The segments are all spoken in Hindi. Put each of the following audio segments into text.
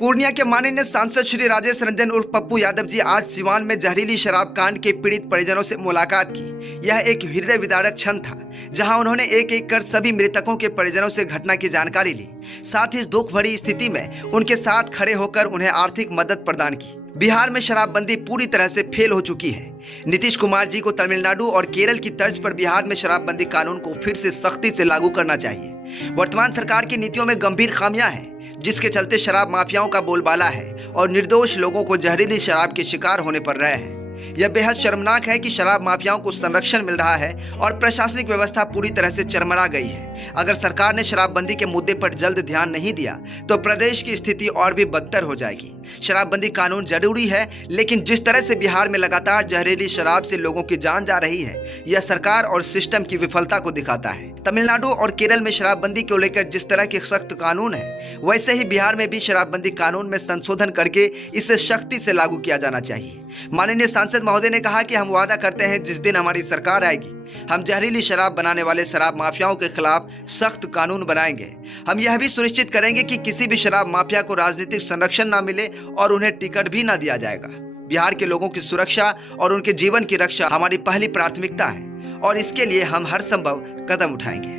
पूर्णिया के माननीय सांसद श्री राजेश रंजन उर्फ पप्पू यादव जी आज सिवान में जहरीली शराब कांड के पीड़ित परिजनों से मुलाकात की। यह एक हृदय विदारक क्षण था, जहां उन्होंने एक एक कर सभी मृतकों के परिजनों से घटना की जानकारी ली। साथ ही इस दुख भरी स्थिति में उनके साथ खड़े होकर उन्हें आर्थिक मदद प्रदान की। बिहार में शराबबंदी पूरी तरह से फेल हो चुकी है। नीतीश कुमार जी को तमिलनाडु और केरल की तर्ज पर बिहार में शराबबंदी कानून को फिर से सख्ती से लागू करना चाहिए। वर्तमान सरकार की नीतियों में गंभीर खामियां हैं, जिसके चलते शराब माफियाओं का बोलबाला है और निर्दोष लोगों को जहरीली शराब के शिकार होने पड़ रहे हैं। यह बेहद शर्मनाक है कि शराब माफियाओं को संरक्षण मिल रहा है और प्रशासनिक व्यवस्था पूरी तरह से चरमरा गई है। अगर सरकार ने शराबबंदी के मुद्दे पर जल्द ध्यान नहीं दिया तो प्रदेश की स्थिति और भी बदतर हो जाएगी। शराबबंदी कानून जरूरी है, लेकिन जिस तरह से बिहार में लगातार जहरीली शराब से लोगों की जान जा रही है, यह सरकार और सिस्टम की विफलता को दिखाता है। तमिलनाडु और केरल में शराबबंदी को लेकर जिस तरह के सख्त कानून है, वैसे ही बिहार में भी शराबबंदी कानून में संशोधन करके इसे सख्ती से लागू किया जाना चाहिए। माननीय सांसद महोदय ने कहा कि हम वादा करते हैं जिस दिन हमारी सरकार आएगी, हम जहरीली शराब बनाने वाले शराब माफियाओं के खिलाफ सख्त कानून बनाएंगे। हम यह भी सुनिश्चित करेंगे कि किसी भी शराब माफिया को राजनीतिक संरक्षण न मिले और उन्हें टिकट भी न दिया जाएगा। बिहार के लोगों की सुरक्षा और उनके जीवन की रक्षा हमारी पहली प्राथमिकता है और इसके लिए हम हर संभव कदम उठाएंगे।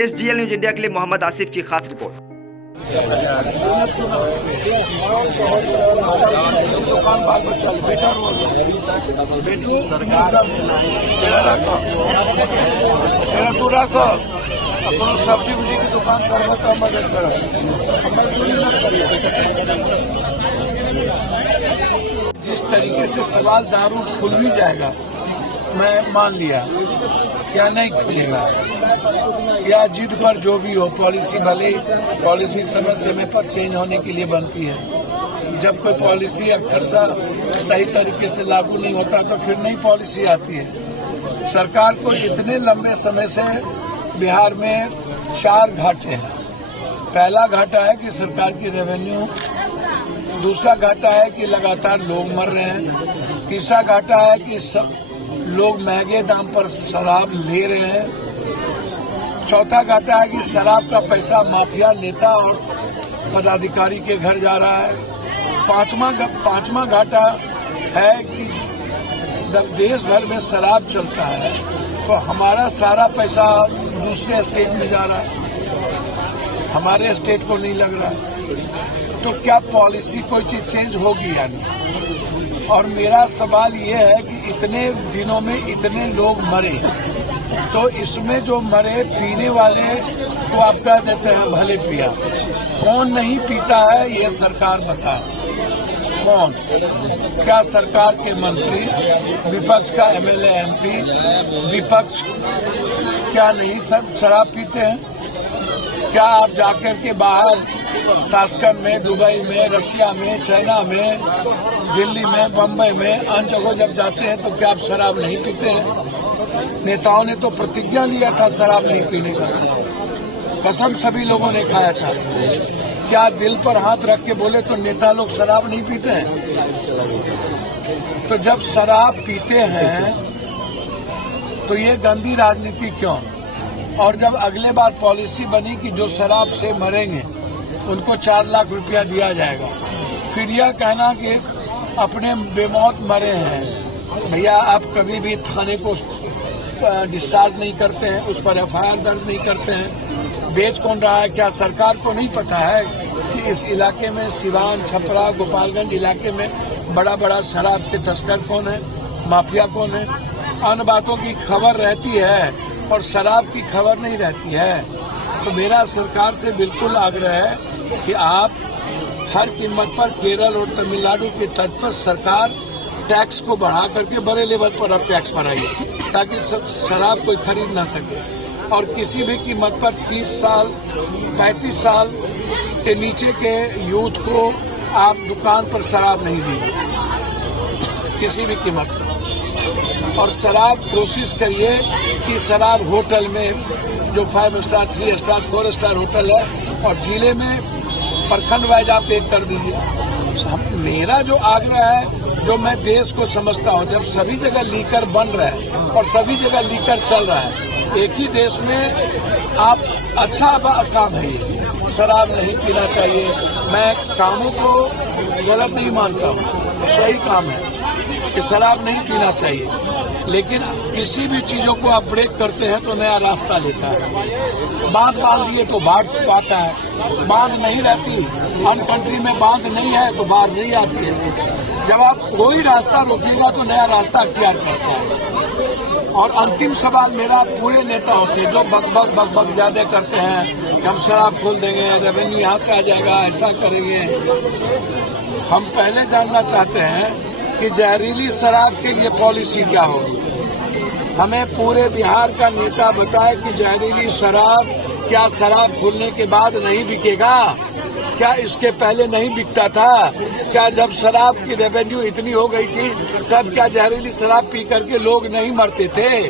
SGL न्यूज इंडिया के लिए मोहम्मद आसिफ की खास रिपोर्ट। सब्जी उब्जी की दुकान करने का मदद करो। जिस तरीके से सवाल दारू खुल भी जाएगा, मैं मान लिया, क्या नहीं खुलेगा, या जिद पर जो भी हो, पॉलिसी भले पॉलिसी समय समय पर चेंज होने के लिए बनती है। जब कोई पॉलिसी अक्सर सही तरीके से लागू नहीं होता तो फिर नई पॉलिसी आती है। सरकार को इतने लंबे समय से बिहार में 4 घाटे हैं। पहला घाटा है कि सरकार की रेवेन्यू, दूसरा घाटा है कि लगातार लोग मर रहे हैं, तीसरा घाटा है कि सब लोग महंगे दाम पर शराब ले रहे हैं, चौथा घाटा है कि शराब का पैसा माफिया नेता और पदाधिकारी के घर जा रहा है, पांचवा घाटा है कि जब देश भर में शराब चलता है तो हमारा सारा पैसा दूसरे स्टेट में जा रहा है, हमारे स्टेट को नहीं लग रहा। तो क्या पॉलिसी कोई चीज चेंज होगी या नहीं? और मेरा सवाल ये है कि इतने दिनों में इतने लोग मरे, तो इसमें जो मरे पीने वाले को आप कह देते हैं भले पिया, कौन नहीं पीता है ये सरकार बताए। कौन? क्या सरकार के मंत्री, विपक्ष का MLA MP, विपक्ष क्या नहीं सब शराब पीते हैं? क्या आप जाकर के बाहर ताशकंद में, दुबई में, रशिया में, चाइना में, दिल्ली में, बम्बई में, अन्य जगह जब जाते हैं तो क्या आप शराब नहीं पीते हैं? नेताओं ने तो प्रतिज्ञा लिया था शराब नहीं पीने का, कसम सभी लोगों ने खाया था। क्या दिल पर हाथ रख के बोले तो नेता लोग शराब नहीं पीते हैं? तो जब शराब पीते हैं तो ये गंदी राजनीति क्यों? और जब अगले बार पॉलिसी बनी कि जो शराब से मरेंगे उनको 4 लाख रुपया दिया जाएगा, फिर यह कहना कि अपने बेमौत मरे हैं। भैया, आप कभी भी थाने को डिस्चार्ज नहीं करते हैं, उस पर FIR दर्ज नहीं करते हैं। बेच कौन रहा है? क्या सरकार को नहीं पता है कि इस इलाके में, सिवान, छपरा, गोपालगंज इलाके में बड़ा बड़ा शराब के तस्कर कौन है, माफिया कौन है? अन्य बातों की खबर रहती है और शराब की खबर नहीं रहती है। तो मेरा सरकार से बिल्कुल आग्रह है कि आप हर कीमत पर केरल और तमिलनाडु के तट पर सरकार टैक्स को बढ़ा करके बड़े लेवल पर अब टैक्स बढ़ाइए, ताकि शराब कोई खरीद ना सके। और किसी भी कीमत पर 30 साल 35 साल के नीचे के यूथ को आप दुकान पर शराब नहीं दीजिए, किसी भी कीमत पर। और शराब कोशिश करिए कि शराब होटल में, जो 5 स्टार, 3 स्टार, 4 स्टार होटल है, और जिले में प्रखंड वाइज आप एक कर दीजिए। मेरा जो आग्रह है, जो मैं देश को समझता हूँ, जब सभी जगह लीकर बन रहा है और सभी जगह लीकर चल रहा है, एक ही देश में आप अच्छा काम है, शराब नहीं पीना चाहिए, मैं कामों को गलत नहीं मानता हूँ, सही काम है कि शराब नहीं पीना चाहिए, लेकिन किसी भी चीजों को आप ब्रेक करते हैं तो नया रास्ता लेता है। बांध बांध दिए तो बाढ़ पाता है, बांध नहीं रहती, अन कंट्री में बांध नहीं है तो बाढ़ नहीं आती है। जब आप कोई रास्ता रोकिएगा तो नया रास्ता अख्तियार करता है। और अंतिम सवाल मेरा पूरे नेताओं से जो बकबक ज्यादा करते हैं कि हम शराब खोल देंगे, रेवेन्यू यहाँ से आ जाएगा, ऐसा करेंगे, हम पहले जानना चाहते हैं कि जहरीली शराब के लिए पॉलिसी क्या होगी। हमें पूरे बिहार का नेता बताए कि जहरीली शराब क्या शराब खुलने के बाद नहीं बिकेगा? क्या इसके पहले नहीं बिकता था? क्या जब शराब की रेवेन्यू इतनी हो गई थी तब क्या जहरीली शराब पी करके लोग नहीं मरते थे?